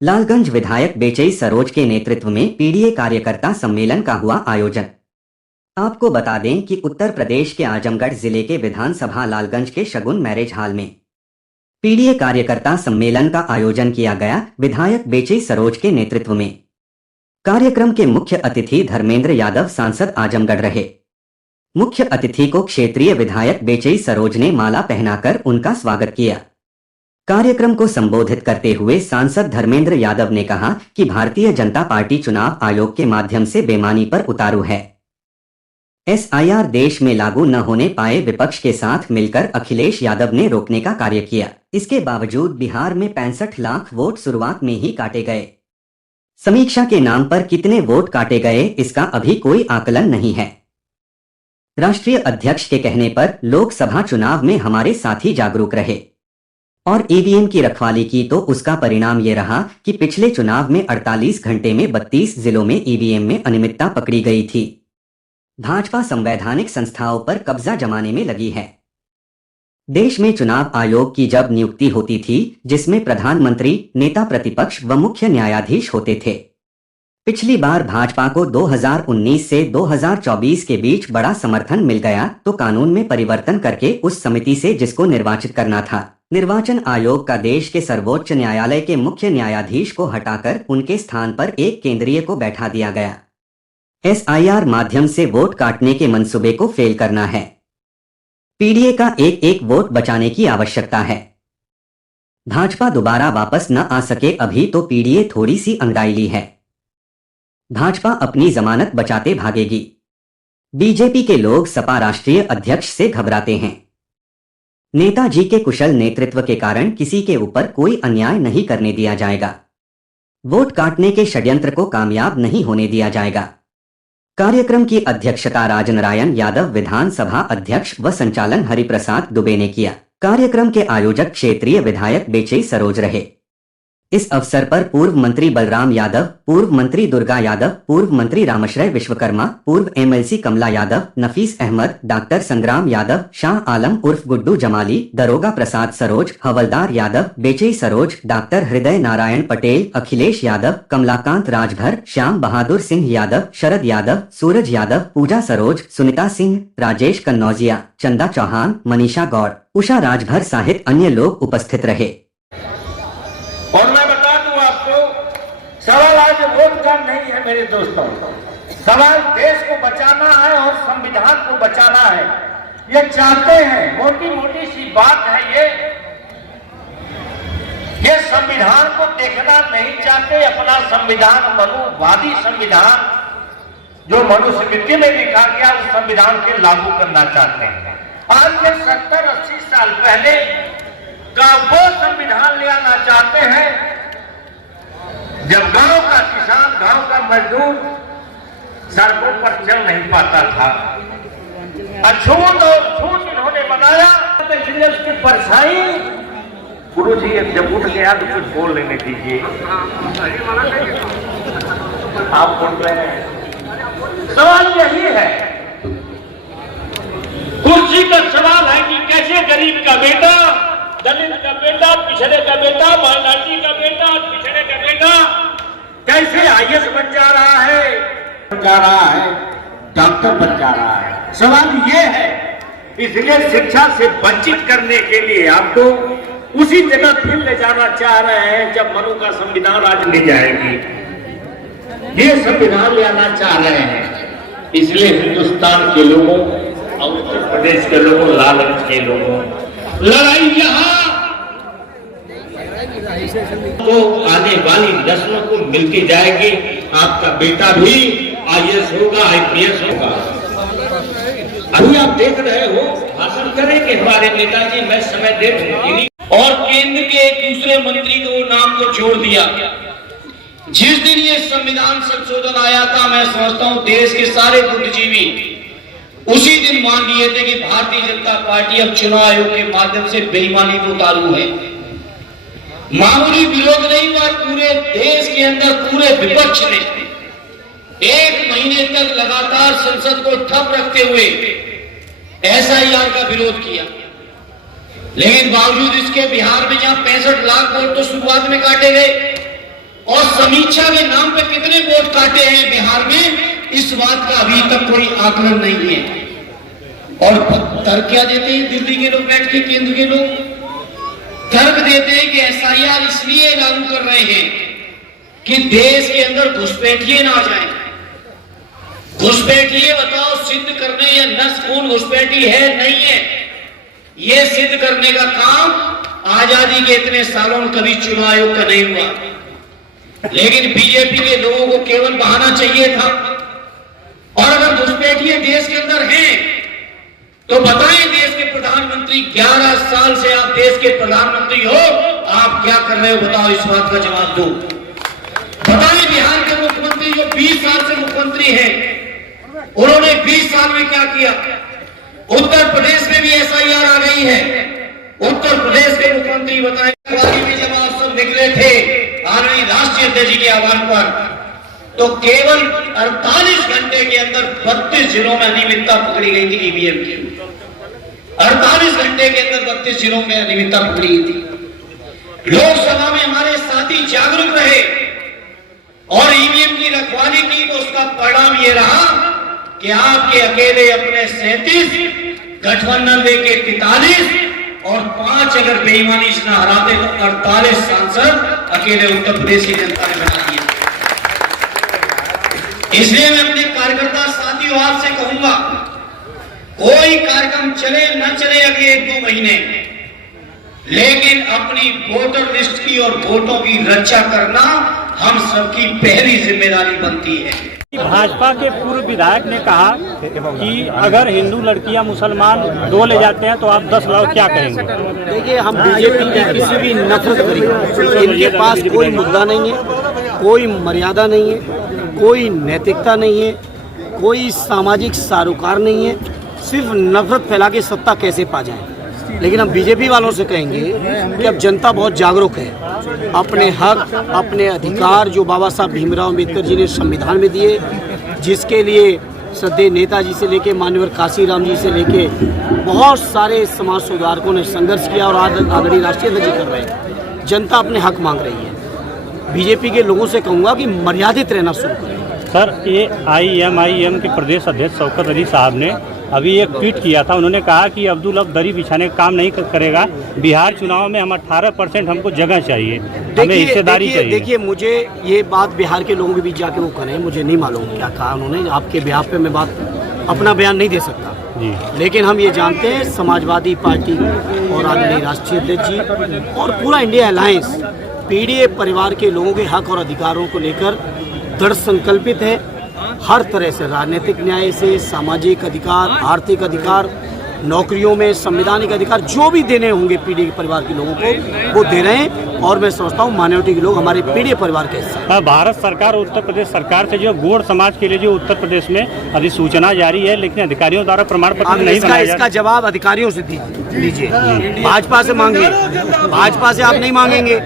लालगंज विधायक बेचई सरोज के नेतृत्व में पीडीए कार्यकर्ता सम्मेलन का हुआ आयोजन। आपको बता दें कि उत्तर प्रदेश के आजमगढ़ जिले के विधानसभा लालगंज के शगुन मैरिज हॉल में पीडीए कार्यकर्ता सम्मेलन का आयोजन किया गया। विधायक बेचई सरोज के नेतृत्व में कार्यक्रम के मुख्य अतिथि धर्मेंद्र यादव सांसद आजमगढ़ रहे। मुख्य अतिथि को क्षेत्रीय विधायक बेचई सरोज ने माला पहनाकर उनका स्वागत किया। कार्यक्रम को संबोधित करते हुए सांसद धर्मेंद्र यादव ने कहा कि भारतीय जनता पार्टी चुनाव आयोग के माध्यम से बेईमानी पर उतारू है। एसआईआर देश में लागू न होने पाए विपक्ष के साथ मिलकर अखिलेश यादव ने रोकने का कार्य किया। इसके बावजूद बिहार में 65 लाख वोट शुरुआत में ही काटे गए। समीक्षा के नाम पर कितने वोट काटे गए इसका अभी कोई आकलन नहीं है। राष्ट्रीय अध्यक्ष के कहने पर लोकसभा चुनाव में हमारे साथी जागरूक रहे और ईवीएम की रखवाली की, तो उसका परिणाम ये रहा कि पिछले चुनाव में 48 घंटे में 32 जिलों में ईवीएम में अनियमितता पकड़ी गई थी। भाजपा संवैधानिक संस्थाओं पर कब्जा जमाने में लगी है। देश में चुनाव आयोग की जब नियुक्ति होती थी जिसमें प्रधानमंत्री, नेता प्रतिपक्ष व मुख्य न्यायाधीश होते थे। पिछली बार भाजपा को 2019 से 2024 के बीच बड़ा समर्थन मिल गया, तो कानून में परिवर्तन करके उस समिति से जिसको निर्वाचित करना था, निर्वाचन आयोग का देश के सर्वोच्च न्यायालय के मुख्य न्यायाधीश को हटाकर उनके स्थान पर एक केंद्रीय को बैठा दिया गया। एसआईआर माध्यम से वोट काटने के मंसूबे को फेल करना है। पीडीए का एक एक वोट बचाने की आवश्यकता है। भाजपा दोबारा वापस न आ सके अभी तो पीडीए थोड़ी सी अंगड़ाइली है। भाजपा अपनी जमानत बचाते भागेगी। बीजेपी के लोग सपा राष्ट्रीय अध्यक्ष से घबराते हैं। नेताजी के कुशल नेतृत्व के कारण किसी के ऊपर कोई अन्याय नहीं करने दिया जाएगा। वोट काटने के षड्यंत्र को कामयाब नहीं होने दिया जाएगा। कार्यक्रम की अध्यक्षता राजनारायण यादव विधानसभा अध्यक्ष व संचालन हरिप्रसाद दुबे ने किया। कार्यक्रम के आयोजक क्षेत्रीय विधायक बेचई सरोज रहे। इस अवसर पर पूर्व मंत्री बलराम यादव, पूर्व मंत्री दुर्गा यादव, पूर्व मंत्री रामश्रय विश्वकर्मा, पूर्व एमएलसी कमला यादव, नफीस अहमद, डॉक्टर संग्राम यादव, शाह आलम उर्फ गुड्डू जमाली, दरोगा प्रसाद सरोज, हवलदार यादव, बेचई सरोज, डॉक्टर हृदय नारायण पटेल, अखिलेश यादव, कमलाकांत राजभर, श्याम बहादुर सिंह यादव, शरद यादव, सूरज यादव, पूजा सरोज, सुनीता सिंह, राजेश कन्नौजिया, चंदा चौहान, मनीषा गौड़, उषा राजभर सहित अन्य लोग उपस्थित रहे। और मैं बता दूं आपको, सवाल आज वोट का नहीं है मेरे दोस्तों, सवाल देश को बचाना है और संविधान को बचाना है। ये चाहते हैं, मोटी मोटी सी बात है ये संविधान को देखना नहीं चाहते। अपना संविधान, मनुवादी संविधान जो मनुस्मृति में लिखा गया, उस संविधान के लागू करना चाहते हैं। आज से 70-80 साल पहले का वो संविधान ले आना चाहते हैं जब गांव का किसान, गांव का मजदूर सड़कों पर चल नहीं पाता था। अछूत और छूट इन्होंने बनाया, इसलिए उसकी परछाई। गुरु जी जब उठ गया तो कुछ बोल लेने दीजिए। आप बोल रहे हैं, सवाल यही है, कुर्सी का सवाल है कि कैसे गरीब का बेटा, दलित का बेटा, पिछड़े का बेटा, माइनॉरिटी का बेटा, पिछड़े का बेटा कैसे आईएएस बन जा रहा है, डॉक्टर बन जा रहा है। सवाल ये है, इसलिए शिक्षा से वंचित करने के लिए आपको उसी जगह फिर ले जाना चाह रहे हैं जब मनु का संविधान आज ले जाएगी। ये संविधान ले आना चाह रहे हैं। इसलिए हिंदुस्तान के लोगों और उत्तर प्रदेश के लोगों, लालगंज के लोगों, लड़ाई यहाँ तो आने वाली नस्लों को मिलती जाएगी। आपका बेटा भी आईएएस होगा, आईपीएस होगा। अभी आप देख रहे हो, भाषण करेंगे हमारे नेताजी, मैं समय दे दूंगी। और केंद्र के एक दूसरे मंत्री को नाम को छोड़ दिया। जिस दिन ये संविधान संशोधन आया था, मैं समझता हूं देश के सारे बुद्धिजीवी उसी दिन मान लिए थे कि भारतीय जनता पार्टी अब चुनाव आयोग के माध्यम से बेईमानी को उतारू है। मामूली विरोध नहीं हुआ, पूरे देश के अंदर पूरे विपक्ष ने 1 महीने तक लगातार संसद को ठप रखते हुए एसआईआर का विरोध किया। लेकिन बावजूद इसके बिहार में जहां 65 लाख वोट तो शुरुआत में काटे गए, और समीक्षा के नाम पे कितने वोट काटे हैं बिहार में, इस बात का अभी तक कोई आकलन नहीं है। और तर्क क्या देते हैं दिल्ली के लोग बैठ के, केंद्र के लोग तर्क देते हैं कि एसआईआर इसलिए लागू कर रहे हैं कि देश के अंदर घुसपैठिए ना आ जाए। घुसपैठिए बताओ सिद्ध करने, या नस खून घुसपैठी है नहीं है, ये सिद्ध करने का काम आजादी के इतने सालों में कभी चुनाव आयोग का नहीं हुआ। लेकिन बीजेपी के लोगों को केवल बहाना चाहिए था। और अगर घुसपैठिए देश के अंदर हैं तो बताएं देश के प्रधानमंत्री, 11 साल से आप देश के प्रधानमंत्री हो, आप क्या कर रहे हो बताओ, इस बात का जवाब दो। बताएं बिहार के मुख्यमंत्री जो 20 साल से मुख्यमंत्री हैं, उन्होंने 20 साल में क्या किया। उत्तर प्रदेश में भी एसआईआर आ गई है, उत्तर प्रदेश के मुख्यमंत्री बताएं। में जब आप सब निकले थे आदरणीय राष्ट्रीय अध्यक्ष जी के आह्वान पर, तो केवल 48 घंटे के अंदर 32 जिलों में अनियमितता पकड़ी गई थी ईवीएम की। 48 घंटे के अंदर 32 जिलों में अनियमितता पकड़ी गई थी। लोकसभा में हमारे साथी जागरूक रहे और ईवीएम की रखवाली की, तो उसका परिणाम यह रहा कि आपके अकेले अपने 37, गठबंधन देके 43 और 5 अगर बेईमानी से ना हराते तो 48 सांसद अकेले उत्तर प्रदेश की जनता ने बना दिए। इसलिए मैं अपने कार्यकर्ता साथियों आपसे कहूंगा, कोई कार्यक्रम चले न चले अगले 1-2 महीने, लेकिन अपनी वोटर लिस्ट की और वोटों की रक्षा करना हम सबकी पहली जिम्मेदारी बनती है। भाजपा के पूर्व विधायक ने कहा कि अगर हिंदू लड़कियां मुसलमान 2 ले जाते हैं तो आप 10 लाख क्या करेंगे। देखिए, हम बीजेपी की किसी भी नफरत करें, इनके पास कोई मुद्दा नहीं है, कोई मर्यादा नहीं है, कोई नैतिकता नहीं है, कोई सामाजिक सरोकार नहीं है, सिर्फ नफरत फैला के सत्ता कैसे पा जाए। लेकिन हम बीजेपी वालों से कहेंगे कि अब जनता बहुत जागरूक है, अपने हक, अपने अधिकार जो बाबा साहब भीमराव अम्बेडकर जी ने संविधान में दिए, जिसके लिए श्रद्धेय नेताजी से लेके मान्यवर काशीराम जी से लेके बहुत सारे समाज सुधारकों ने संघर्ष किया और आज आदरणीय राष्ट्रीय अध्यक्ष जी कर रहे हैं। जनता अपने हक मांग रही है। बीजेपी के लोगों से कहूँगा कि मर्यादित रहना शुरू करें। सर, ये आईएमआईएम के प्रदेश अध्यक्ष शौकत अली साहब ने अभी एक ट्वीट किया था। उन्होंने कहा कि अब्दुल अब दरी बिछाने का काम नहीं करेगा, बिहार चुनाव में हम 18% हमको जगह चाहिए, हमें हिस्सेदारी चाहिए। देखिए, मुझे ये बात बिहार के लोगों के बीच जाके वो करें, मुझे नहीं मालूम क्या कहा उन्होंने। आपके बिहार पे मैं बात अपना बयान नहीं दे सकता जी। लेकिन हम ये जानते हैं समाजवादी पार्टी और आदरणीय राष्ट्रीय अध्यक्ष जी और पूरा इंडिया अलायंस पीडीए परिवार के लोगों के हक और अधिकारों को लेकर दृढ़ संकल्पित है। हर तरह से राजनीतिक न्याय से सामाजिक अधिकार, आर्थिक अधिकार, नौकरियों में संवैधानिक अधिकार जो भी देने होंगे पीडीए परिवार के लोगों को वो दे रहे हैं। और मैं समझता हूँ माइनॉरिटी के लोग हमारे पीडीए परिवार के हिस्सा। भारत सरकार और उत्तर प्रदेश सरकार से जो गौड़ समाज के लिए जो उत्तर प्रदेश में अधिसूचना जारी है, लेकिन अधिकारियों द्वारा प्रमाण पत्र नहीं बनाया जा रहा। इसका जवाब अधिकारियों से लीजिए, भाजपा से मांगिए। भाजपा से आप नहीं मांगेंगे,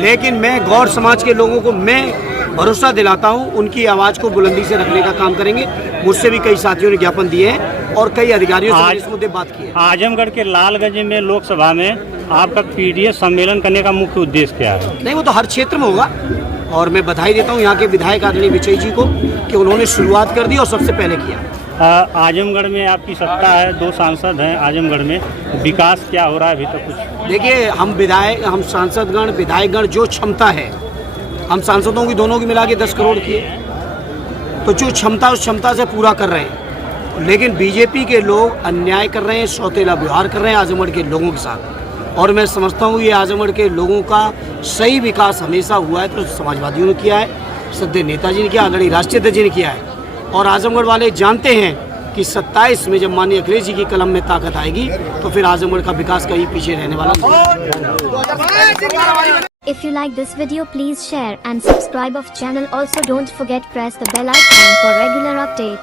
लेकिन मैं गौड़ समाज के लोगों को मैं भरोसा दिलाता हूं, उनकी आवाज को बुलंदी से रखने का काम करेंगे। मुझसे भी कई साथियों ने ज्ञापन दिए हैं और कई अधिकारियों से इस मुद्दे बात की है। आजमगढ़ के लालगंज में लोकसभा में आपका पीडीए सम्मेलन करने का मुख्य उद्देश्य क्या है? नहीं, वो तो हर क्षेत्र में होगा और मैं बधाई देता हूँ यहाँ के विधायक आदरणीय विजय जी को कि उन्होंने शुरुआत कर दी और सबसे पहले किया। आजमगढ़ में आपकी सत्ता है, 2 सांसद हैं आजमगढ़ में, विकास क्या हो रहा है अभी तक कुछ? देखिए, हम सांसदगण विधायकगण जो क्षमता है, हम सांसदों की दोनों की मिला के 10 करोड़ की, तो जो क्षमता उस क्षमता से पूरा कर रहे हैं। लेकिन बीजेपी के लोग अन्याय कर रहे हैं, सौतेला व्यवहार कर रहे हैं आजमगढ़ के लोगों के साथ। और मैं समझता हूँ ये आजमगढ़ के लोगों का सही विकास हमेशा हुआ है तो समाजवादियों ने किया है, श्रद्धेय नेताजी ने किया, आदरणीय राष्ट्रीय अध्यक्ष जी ने किया है। और आजमगढ़ वाले जानते हैं कि 27 में जब माननीय अखिलेश जी की कलम में ताकत आएगी तो फिर आजमगढ़ का विकास कहीं पीछे रहने वाला नहीं। If you like this video, please share and subscribe of channel. Also don't forget press the bell icon for regular updates.